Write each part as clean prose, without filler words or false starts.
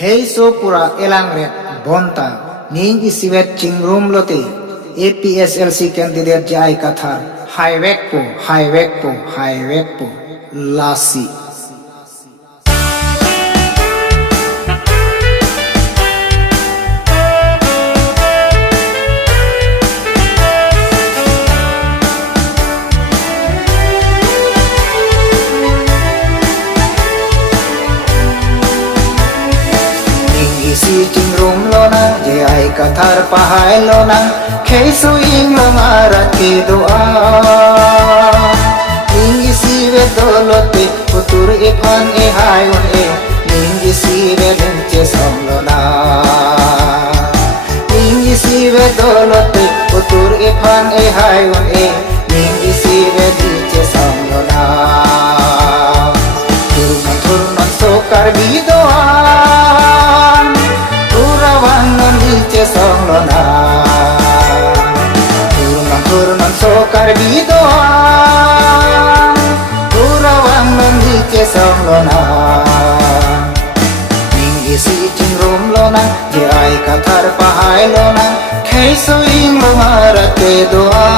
Hei sopura elangret bonta ning isivet chingrum lote APSLC candidate jai kathar highway lasi isi chingrum lona je ai kathar pahai lona khei su ing longarat ki doa ning isi ve dolote putur ephan e hai on e ning isi ve lenche som lona ning isi ve dolote putur ephan e hai on e ning isi ve lenche som lona turman sokar bi doa song lona turman sokar bidoa turawang nandice song lona ning isi chingrum lona je ai kathar pahai lona khei suing longarat ke doa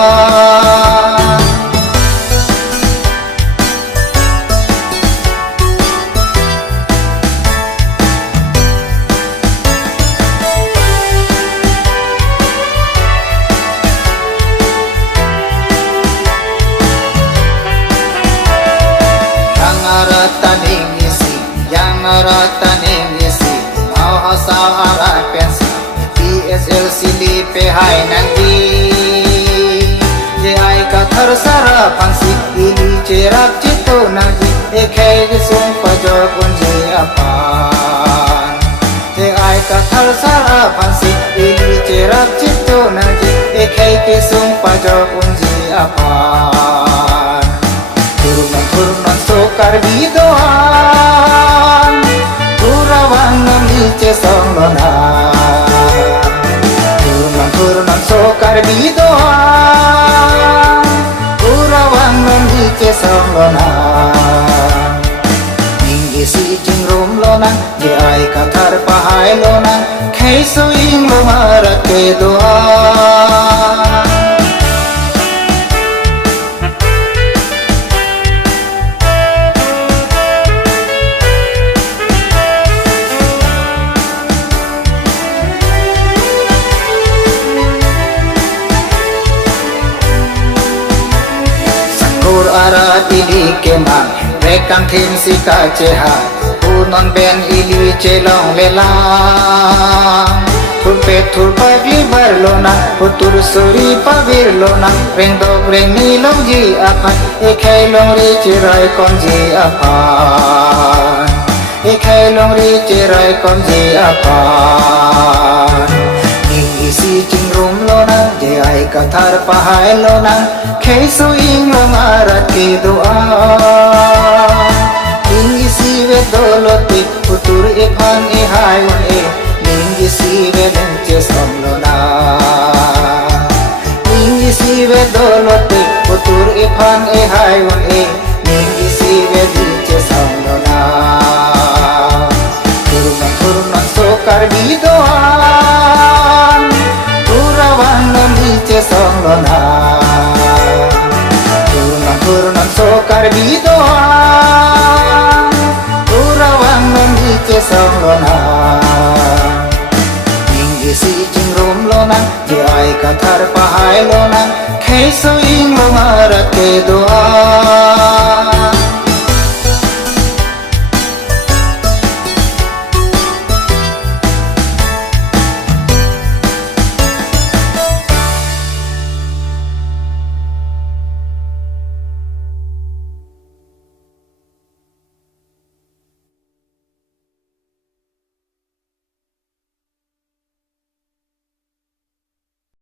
Rataning isi mau hasau arat pensi PSLC li pe hai nang di je ai kathar sara phansi ili cherak chito nang ji ekhai ge sum pajo kunji apan je ai kathar sara phansi ili cherak chito nang ji ekhai ge sum pajo kunji apan turman sokar bidoa song lona turman sokar bidoa turawang nandice song lona ning isi chingrum lona je ai kathar pahai lona khei suing longarat ke doa arat ili kemang rekang thim sika cheha punon ben ili chelong lela thul pe thul pagli barlona putur suri pavir lona reng dog reng ni long ji apan ekhai long ri chirai kon ji apan ekhai long ri chirai kon ji apan ning isi chingrum lona je ai kathar pahai lona khei suing longarat ki doa ning isi ve dolote putur ephan e hai on e ning isi ve lenche som lona ning isi ve dolote putur ephan e hai on e ning isi ve lenche som lona turman sokar bidoa turawang nandice song lona turman sokar bidoa turawang nandice song lona ning isi chingrum lona je ai kathar pahai lona khei suing longarat ke doa